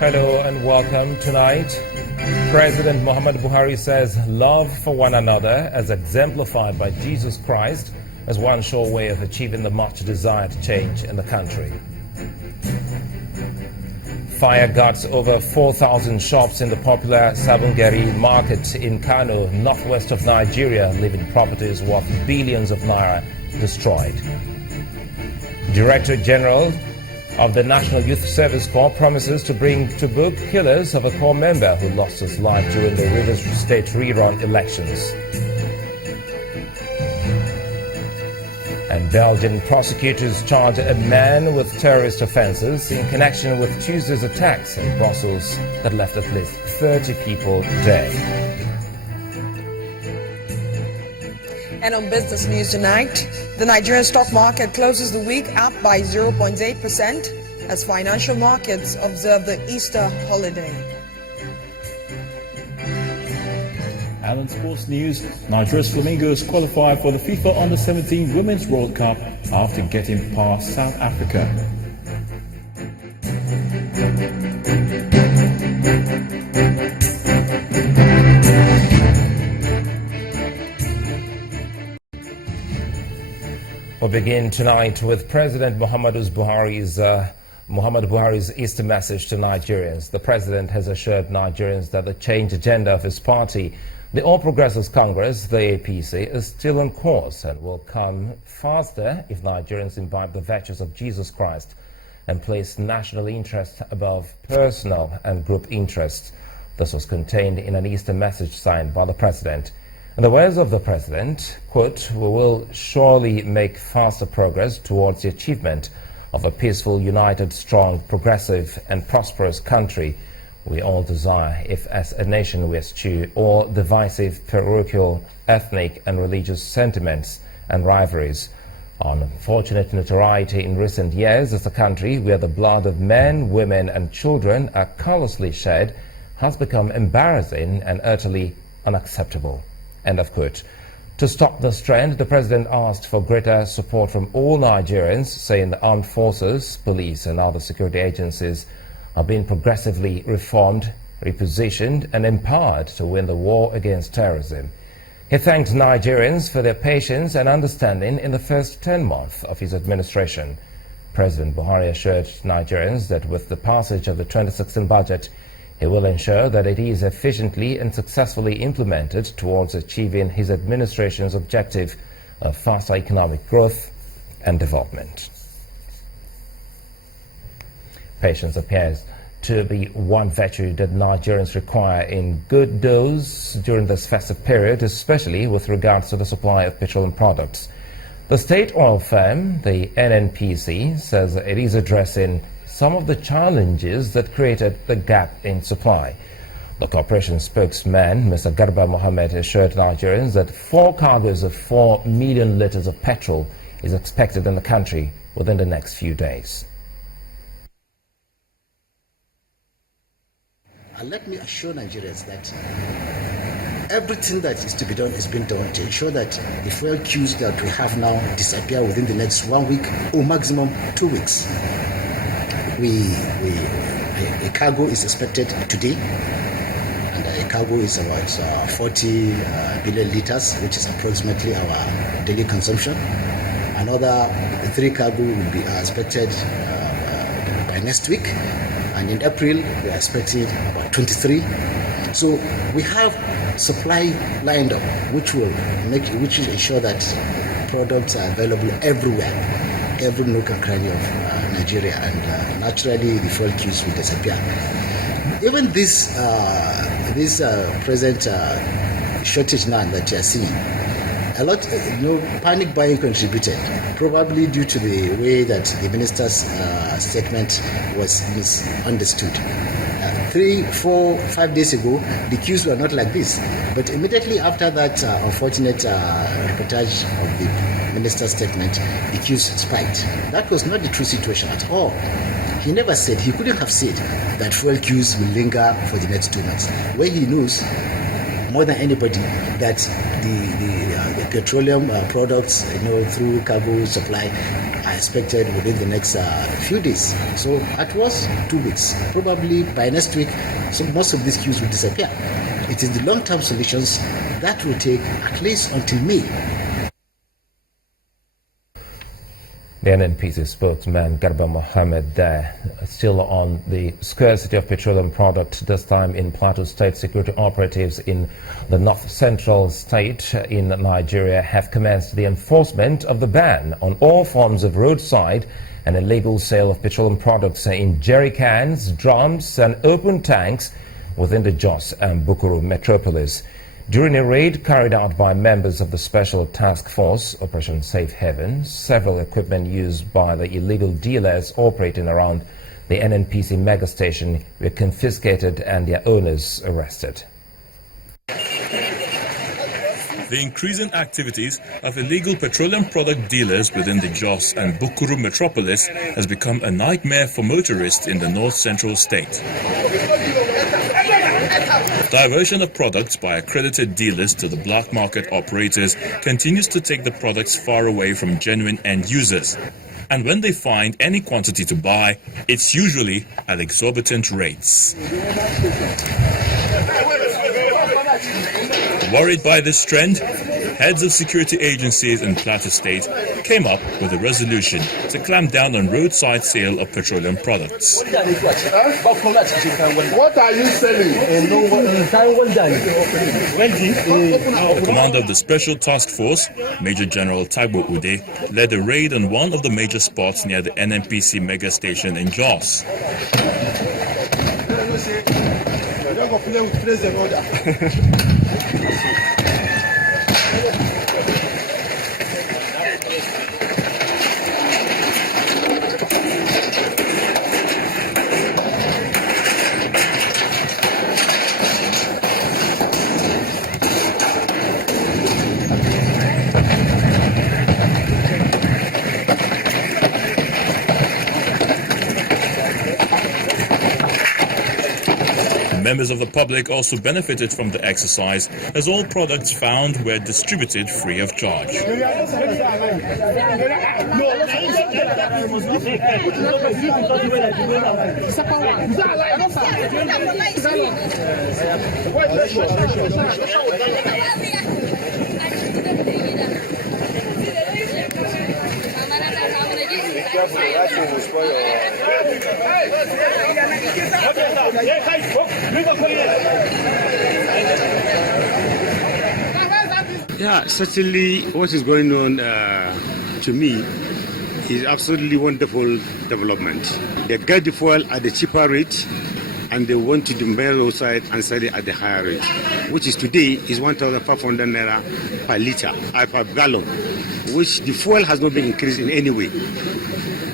Hello and welcome. Tonight, President Muhammadu Buhari says love for one another, as exemplified by Jesus Christ, as one sure way of achieving the much desired change in the country. Fire guts over 4,000 shops in the popular Sabongeri market in Kano, northwest of Nigeria, leaving properties worth billions of naira destroyed. Director General of the National Youth Service Corps promises to bring to book killers of a corps member who lost his life during the Rivers State rerun elections. And Belgian prosecutors charge a man with terrorist offences in connection with Tuesday's attacks in Brussels that left at least 30 people dead. And on business news tonight, the Nigerian stock market closes the week up by 0.8% as financial markets observe the Easter holiday. And in sports news, Nigeria's Flamingos qualify for the FIFA Under-17 Women's World Cup after getting past South Africa. We'll begin tonight with President Muhammadu Buhari's Easter message to Nigerians. The president has assured Nigerians that the change agenda of his party, the All Progressives Congress, the APC, is still on course and will come faster if Nigerians imbibe the virtues of Jesus Christ and place national interest above personal and group interests. This was contained in an Easter message signed by the president. In the words of the president, quote, "We will surely make faster progress towards the achievement of a peaceful, united, strong, progressive and prosperous country we all desire if as a nation we eschew all divisive, parochial, ethnic and religious sentiments and rivalries. Our unfortunate notoriety in recent years as a country where the blood of men, women and children are callously shed has become embarrassing and utterly unacceptable." End of quote. To stop this trend, the president asked for greater support from all Nigerians, saying the armed forces, police and other security agencies are being progressively reformed, repositioned and empowered to win the war against terrorism. He thanked Nigerians for their patience and understanding in the first 10 months of his administration. President Buhari assured Nigerians that with the passage of the 2016 budget, he will ensure that it is efficiently and successfully implemented towards achieving his administration's objective of faster economic growth and development. Patience appears to be one virtue that Nigerians require in good dose during this festive period, especially with regards to the supply of petroleum products. The state oil firm, the NNPC, says it is addressing some of the challenges that created the gap in supply. The corporation spokesman, Mr. Garba Mohammed, assured Nigerians that 4 cargoes of 4 million litres of petrol is expected in the country within the next few days. And let me assure Nigerians that everything that is to be done is being done to ensure that the fuel queues that we have now disappear within the next 1 week or maximum 2 weeks. A cargo is expected today, and a cargo is about 40 billion liters, which is approximately our daily consumption. Another 3 cargo will be expected by next week, and in April we are expecting about 23. So we have supply lined up, which will ensure that products are available everywhere, every nook and cranny of Nigeria, and naturally the fuel queues will disappear. Even this present shortage now that you are seeing, a lot, panic buying contributed, probably due to the way that the minister's statement was misunderstood. 3, 4, 5 days ago, the queues were not like this. But immediately after that unfortunate reportage of the minister's statement, the queues spiked. That was not the true situation at all. He never said, he couldn't have said that fuel queues will linger for the next 2 months, where he knows more than anybody that the petroleum products, through cargo supply are expected within the next few days. So at worst, 2 weeks. Probably by next week, so most of these queues will disappear. It is the long-term solutions that will take at least until May. The NNPC spokesman Garba Mohammed there, still on the scarcity of petroleum product, this time in Plateau State. Security operatives in the north-central state in Nigeria have commenced the enforcement of the ban on all forms of roadside and illegal sale of petroleum products in jerry cans, drums and open tanks within the Jos and Bukuru metropolis. During a raid carried out by members of the Special Task Force, Operation Safe Haven, several equipment used by the illegal dealers operating around the NNPC mega station were confiscated and their owners arrested. The increasing activities of illegal petroleum product dealers within the Jos and Bukuru metropolis has become a nightmare for motorists in the north-central state. Diversion of products by accredited dealers to the black market operators continues to take the products far away from genuine end users. And when they find any quantity to buy, it's usually at exorbitant rates. Worried by this trend, heads of security agencies in Plateau State came up with a resolution to clamp down on roadside sale of petroleum products. What are you selling? The commander of the Special Task Force, Major General Tagbo Ude, led a raid on one of the major spots near the NNPC mega station in Jos. Members of the public also benefited from the exercise, as all products found were distributed free of charge. Yeah, certainly what is going on to me is absolutely wonderful development. They get the fuel at the cheaper rate and they want to do roadside and sell it at the higher rate, which is today is 1,500 naira per litre, per gallon, which the fuel has not been increased in any way.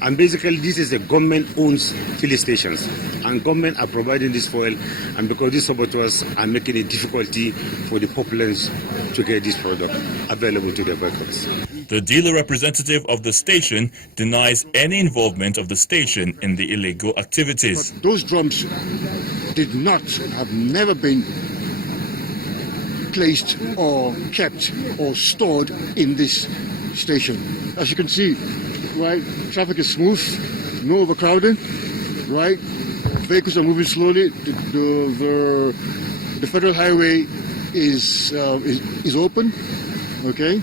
And basically this is a government-owned filling stations, and government are providing this fuel, and because these saboteurs are making it difficulty for the populace to get this product available to their vehicles. The dealer representative of the station denies any involvement of the station in the illegal activities. But those drums have never been placed or kept or stored in this station. As you can see, right, traffic is smooth, no overcrowding, right? Vehicles are moving slowly. The federal highway is open, okay?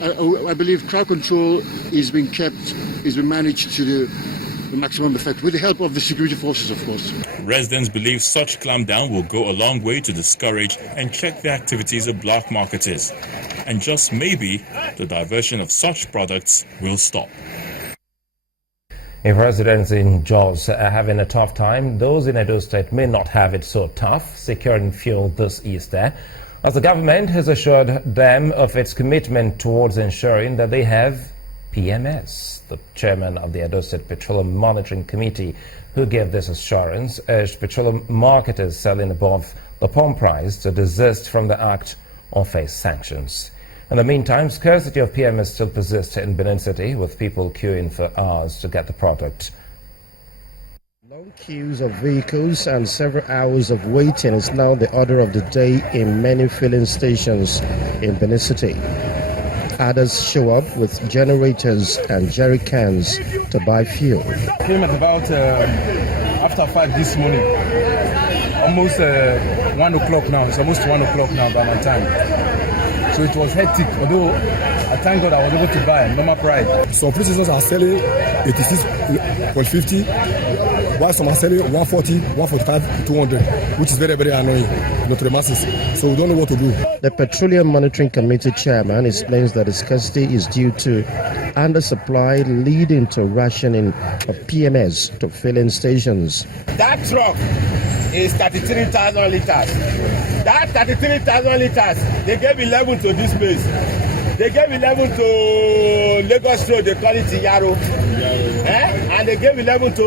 I believe crowd control is being managed to the maximum effect with the help of the security forces, of course. Residents believe such clampdown will go a long way to discourage and check the activities of black marketers. And just maybe, the diversion of such products will stop. If residents in Jos are having a tough time, those in Edo State may not have it so tough securing fuel this Easter, as the government has assured them of its commitment towards ensuring that they have PMS. The chairman of the Edo State Petroleum Monitoring Committee, who gave this assurance, urged petroleum marketers selling above the pump price to desist from the act or face sanctions. In the meantime, scarcity of PMS still persists in Benin City, with people queuing for hours to get the product. Long queues of vehicles and several hours of waiting is now the order of the day in many filling stations in Benin City. Others show up with generators and jerry cans to buy fuel. Came at about after 5 this morning. Almost 1 o'clock now. It's almost 1 o'clock now by my time. So it was hectic, although I thank God I was able to buy normal price. Some places are selling 86.50, while some are selling 140, 145, 200, which is very, very annoying to the masses. So we don't know what to do. The Petroleum Monitoring Committee chairman explains that the scarcity is due to undersupply leading to rationing of PMS to filling stations. That truck is 33,000 liters. That 33,000 liters, they gave 11 to this place. They gave 11 to Lagos Road, they call it Yaro. And they gave 11 to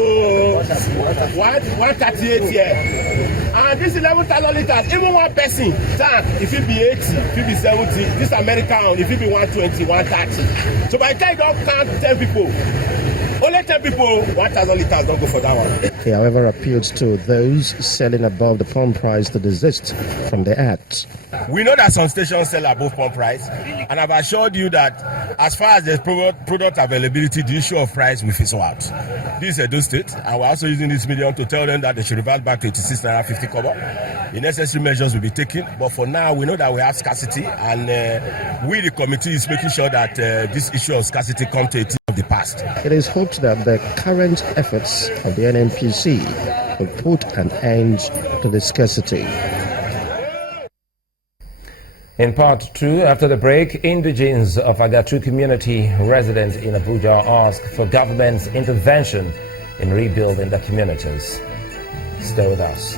138 here. And this 11,000 liters, even one person tank, if it be 80, if it be 70, this American, if it be 120, 130. So by the time you don't count 10 people, only 10 people, 1,000 liters don't go for that one. He, however, appeals to those selling above the pump price to desist from the act. We know that some stations sell above pump price, and I've assured you that as far as the product availability, the issue of price will fizzle out. This is Edo State, and we're also using this medium to tell them that they should revert back to 86 naira 50 kobo. The necessary measures will be taken, but for now, we know that we have scarcity, and we, the committee, is making sure that this issue of scarcity comes to a thing of the past. It is hoped that the current efforts of the NNPC will put an end to the scarcity. In part 2, after the break, indigenes of Agatu community residents in Abuja ask for government's intervention in rebuilding the communities. Stay with us.